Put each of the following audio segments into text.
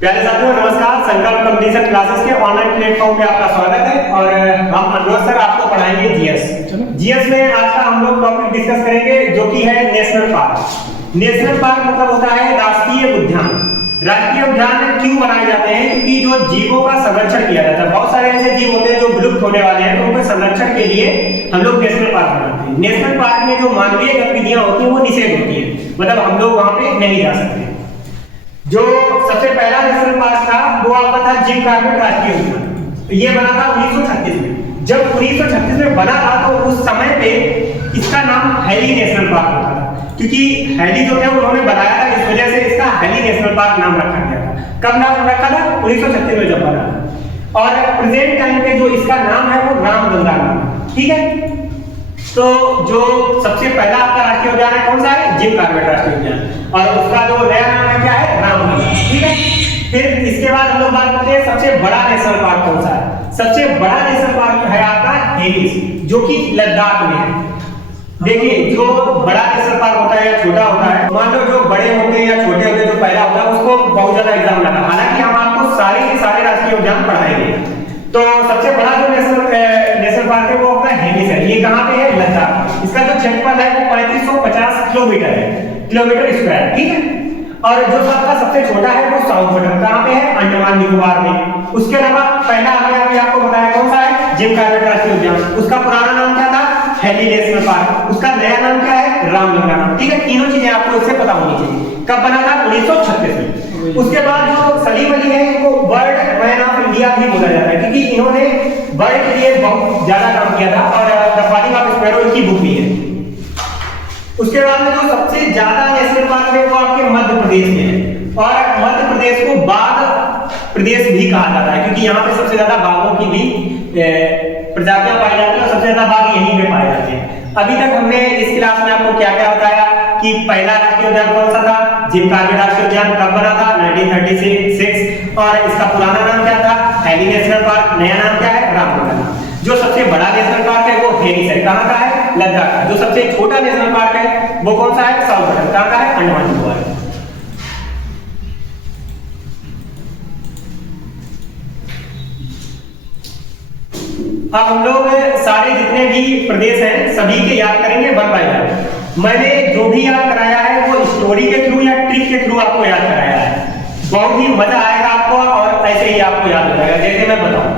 प्यारे साथियों नमस्कार। संकल्प कंपटीशन क्लासेस के ऑनलाइन प्लेटफॉर्म पे आपका स्वागत है और हम अनुरोध सर आपको पढ़ाएंगे जीएस में आज का हम लोग टॉपिक डिस्कस करेंगे जो कि है नेशनल पार्क। नेशनल पार्क मतलब होता है राष्ट्रीय उद्यान। राष्ट्रीय उद्यान क्यों बनाए जाते हैं? क्योंकि जो जीवों का संरक्षण किया जाता है, बहुत सारे ऐसे जीव होते हैं जो विलुप्त होने वाले हैं, तो उनके संरक्षण के लिए हम लोग नेशनल पार्क बनाते हैं। नेशनल पार्क में जो मानवीय गतिविधियां होती हैं वो निषेध होती है, मतलब हम लोग वहां पे नहीं जा सकते। जो सबसे पहला नेशनल पार्क था वो आपका था जिम कॉर्बेट राष्ट्रीय उद्यान। ये बना था 1936 में। जब 1936 में बना था तो उस समय पे इसका नाम हैली नेशनल पार्क होता था, क्योंकि हैली जो है उन्होंने बनाया था, इस वजह से इसका हैली नेशनल पार्क नाम रखा गया था। कब नाम रखा था? 1936 में जब बना। और प्रेजेंट टाइम पे जो इसका नाम है वो रामगंगा नाम है। ठीक है, तो जो सबसे पहला आपका राष्ट्रीय उद्यान है कौन सा है? जिम कॉर्बेट राष्ट्रीय उद्यान, और उसका जो नया नाम है क्या है? रामगंगा। ठीक है, फिर इसके बाद हम लोग बात करते हैं सबसे बड़ा नेशनल पार्क कौन सा है। सबसे बड़ा नेशनल पार्क है आपका हेलिस, जो कि लद्दाख में है। देखिए, जो बड़ा नेशनल पार्क होता है या छोटा होता है, मान लो जो बड़े होते हैं या छोटे होते हैं, जो पहला होता है उसको बहुत ज्यादा एग्जाम लगता है। हालांकि हम आपको सारे के सारे राष्ट्रीय उद्यान पढ़ाएंगे। तो सबसे बड़ा जो नेशनल पार्क है वो आपका हेलिस है। ये कहाँ पे है? लद्दाख। इसका जो क्षेत्रफल है वो 3550 किलोमीटर है, किलोमीटर स्क्वायर। ठीक है, और जो आपका सबसे छोटा है वो साउथ बटन कहाँ पे है? अंडमान निकोबार में। उसके अलावा पहला हमने अभी आपको बताया कौन सा है? जिम कॉर्बेट राष्ट्रीय उद्यान। उसका पुराना नाम क्या था? Hailey national park. उसका नया नाम क्या है? रामगंगा नाम। ठीक है, तीनों चीजें आपको इससे पता होनी चाहिए। कब बना था? 1936 में। उसके बाद जो सलीम अली है इनको बर्ड मैन ऑफ इंडिया भी बोला जाता है, क्योंकि इन्होंने बर्ड के लिए बहुत ज्यादा काम किया था, और द फ्लाइंग ऑफ स्पैरो इनकी बुक भी है। उसके बाद में जो सबसे ज्यादा नेशनल पार्क है वो आपके मध्य प्रदेश में है, और मध्य प्रदेश को बाघ प्रदेश भी कहा जाता है, क्योंकि यहाँ पे सबसे ज्यादा बाघों की भी प्रजातियां पाई जाती है, और सबसे ज्यादा बाघ यहीं पे पाए जाते हैं। अभी तक हमने इस क्लास में आपको क्या क्या बताया कि पहला राष्ट्रीय उद्यान कौन सा था? जिम कॉर्बेट राष्ट्रीय उद्यान। कब बना था? 1936। और इसका पुराना नाम क्या था? Hailey national park. नया नाम क्या है? रामगंगा। जो सबसे बड़ा नेशनल पार्क है वो हेलिस है। कहाँ का है? लद्दाख का। जो सबसे छोटा नेशनल पार्क है वो कौन सा है? South button. कहाँ का है? अंडमान निकोबार। अब हम लोग सारे जितने भी प्रदेश हैं सभी के याद करेंगे वन बाय वन। मैंने जो भी याद कराया है वो स्टोरी के थ्रू या ट्रिक के थ्रू आपको याद कराया है। बहुत ही मजा आएगा आपको, और ऐसे ही आपको याद हो जाएगा जैसे मैं बताऊं।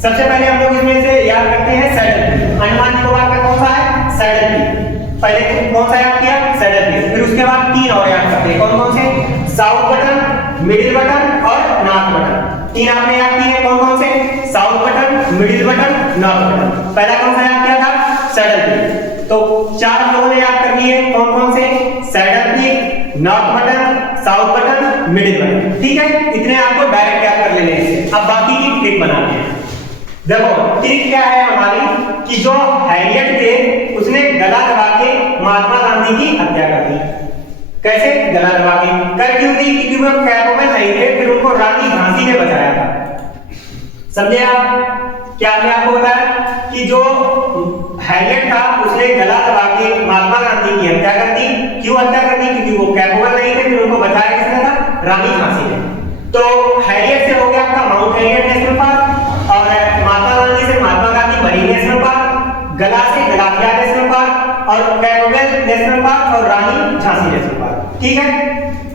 सबसे पहले हम लोग इसमें से याद करते हैं सैडल पीक। अंडमान निकोबार का कौन सा है? Saddle peak. पहले कौन सा याद किया? Saddle peak. फिर उसके बाद तीन और याद करते हैं। कौन कौन से? साउथ बटन, मिडिल बटन और नॉर्थ बटन। तीन आपने याद किए। कौन कौन से? South button, middle button, north button. पहला कौन सा याद किया था? Saddle peak. तो चार हम लोगों ने याद कर लिए। कौन कौन से? Saddle peak, north button, south button, middle button. ठीक है, इतने आपको डायरेक्ट याद कर लेने हैं। अब बाकी की ट्रिक बनाते हैं। देखो ट्रिक क्या है हमारी कि जो हैरियट थे उसने गला दबा के महात्मा गांधी की हत्या कर दी। कैसे गला दबा के? कर क्यों दी? क्योंकि वो कैपोमैन नहीं थे, फिर उनको रानी झांसी ने बचाया था। समझे आप? क्या हमने आपको बताया कि जो हैरियट था उसने गला दबा के महात्मा गांधी की हत्या कर दी। क्यों हत्या कर दी? क्योंकि वो कैपोमैन नहीं थे, फिर उनको बचाया किसने था? रानी झांसी ने। तो हैरियट से हो गया आपका माउंट हैरियट नेशनल पार्क, और महात्मा गांधी से Mahatma Gandhi marine national park, गला से गलाथिया नेशनल पार्क, और कैपोमैन नेशनल पार्क, और रानी झांसी नेशनल पार्क। ठीक है,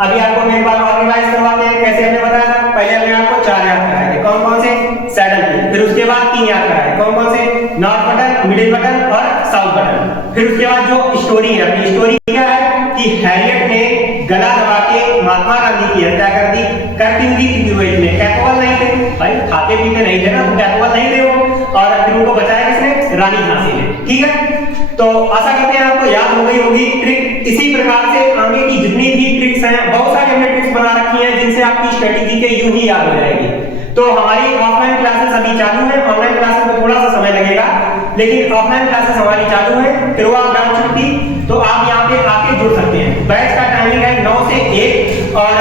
अभी आपको मैं एक बार और रिवाइज करवाते हैं कैसे हमने बताया था। पहले हमने आपको चार याद कराए थे। कौन कौन से? Saddle peak. फिर उसके बाद तीन याद कराए। कौन कौन से? नॉर्थ बटन, मिडिल बटन और साउथ बटन। फिर उसके बाद जो स्टोरी है, अपनी स्टोरी क्या है कि हैरियट ने गला दबा के महात्मा गांधी की हत्या कर दी। कर क्यों दी? क्योंकि वो इतने कैपेबल नहीं थे, भाई खाते पीते नहीं थे ना, तो कैपेबल नहीं थे वो, और फिर उनको बचाया किसने? रानी झांसी ने। ठीक है, तो आशा करते हैं आपको याद हो गई होगी ट्रिक। इसी प्रकार से आगे की जितनी भी ट्रिक्स हैं, बहुत सारी हमने ट्रिक्स बना रखी हैं जिनसे आपकी स्ट्रेटेजी के यूं ही याद हो जाएगी। तो हमारी ऑफलाइन क्लासेस अभी चालू है। ऑनलाइन क्लासेस में थोड़ा सा समय लगेगा, लेकिन ऑफलाइन क्लासेस हमारी चालू है। तिरुवा ब्रांच छुट्टी, तो आप यहाँ पे आके जुड़ सकते हैं। बैच का टाइमिंग है 9 से 1, और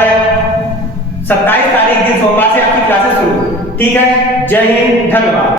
27 तारीख दिन सोमवार से आपकी क्लासेस शुरू। ठीक है, जय हिंद, धन्यवाद।